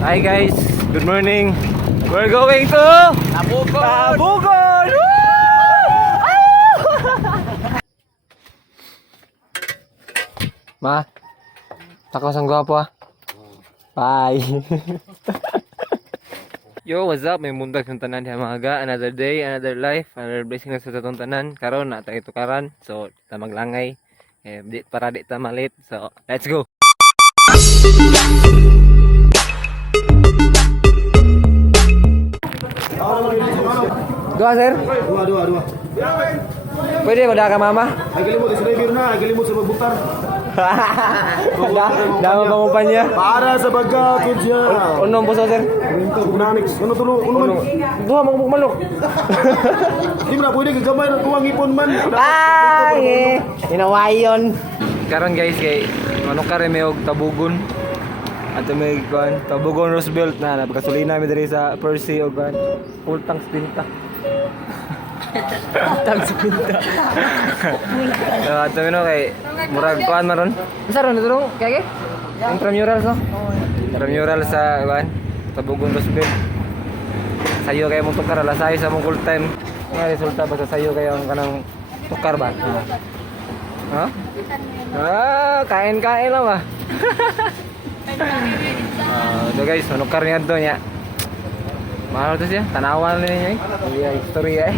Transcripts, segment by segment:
Hi guys, good morning. We're going to Tabugon. Woo! Ma, takas ang gwapo ah. Bye. Yo, what's up? May mundag sa tanan diha mga. Another day, another life, another blessing na sa tatong tanan. Karon na tayo tukaran. So, ta maglangay. Para di ta malit. So, let's go. Dua, sir? Dua. Pwede ko ka mama? Ay galimot sa driver na, ay galimot sa magbutar. Dama pangupan niya. Para sa pagkakit siya. Unong puso, sir? Unanix. Ano tulo? Uno man. Duha mga manok. Di mo na pwede kagamay ng tuwang ipon man. Ay, inawayon. Karon guys, kay manok ka rin may og tabugon. Ato may kuan, Tabugon Roosevelt na napakasulina mi diri sa Percy og kuan. Full tanks pinta. Tanks pinta. So ato no kay murag kuan maron. Unsa ron dito kay kay? Intramural so. Intramural sa kuan, Tabugon Roosevelt. Sayo kay mo tukar ala sayo sa mong full time. Nga resulta basta sayo kayo ang kanang tukar ba? Ha? Kain-kain lang ba? Ito guys, manukar niya ito niya. Mahal ito siya, tanawan niya niya istorya eh.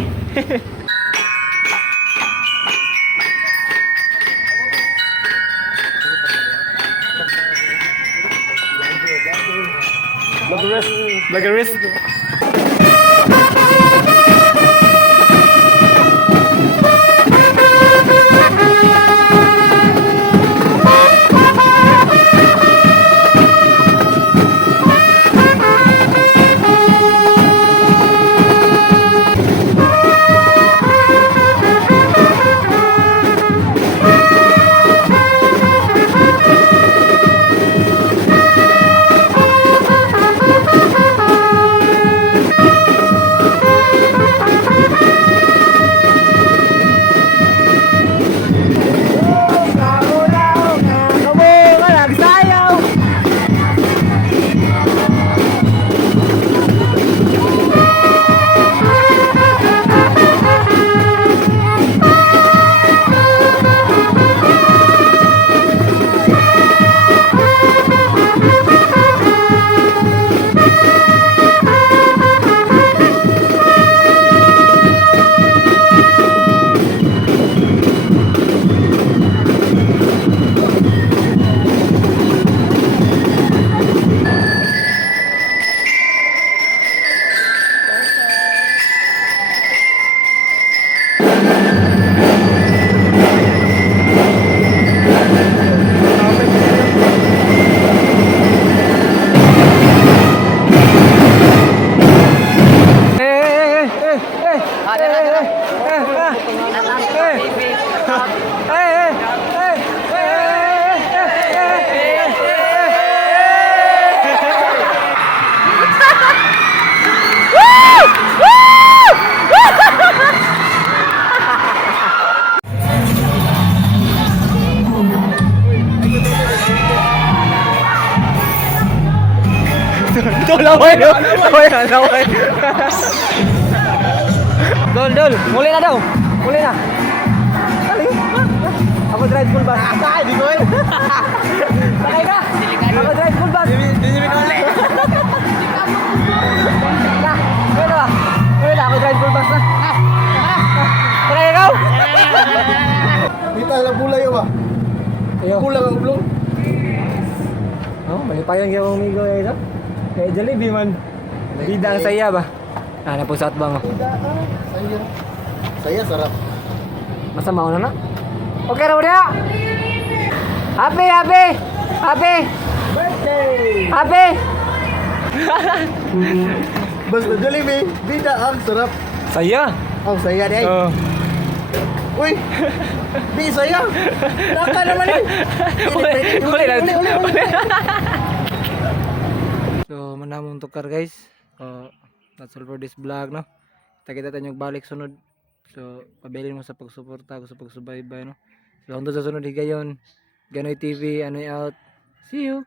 Lagaris. Laway. Dol, muli na daw. Muli na. Dali. Ako drive full bus. Di ko eh. Sakay ka. Ako drive full bus. Di niyo muli. Pwede ba? Pwede na, ako drive full bus na. Sakay ikaw. Kita lang bulay ba? Kulang ang blong. Oh, may payong yung migo ya ito. Kaya Jollibee man. Bidang saya ba? Napusat bang? Saya sarap. Masa mau na? Oke raw dia. Happy. Birthday! Basta Jollibee, bida ang sarap. Saya. Ang saya deh. Uy! Di saya! Naka naman eh! Uli. So, manamong tukar guys. That's all for this vlog, no? Kita tanyong balik sunod. So, pabilin mo sa pagsuporta, sa pagsubaybay, no? So, hanggang sa sunod higayon. Ganoy TV, Anoy out. See you!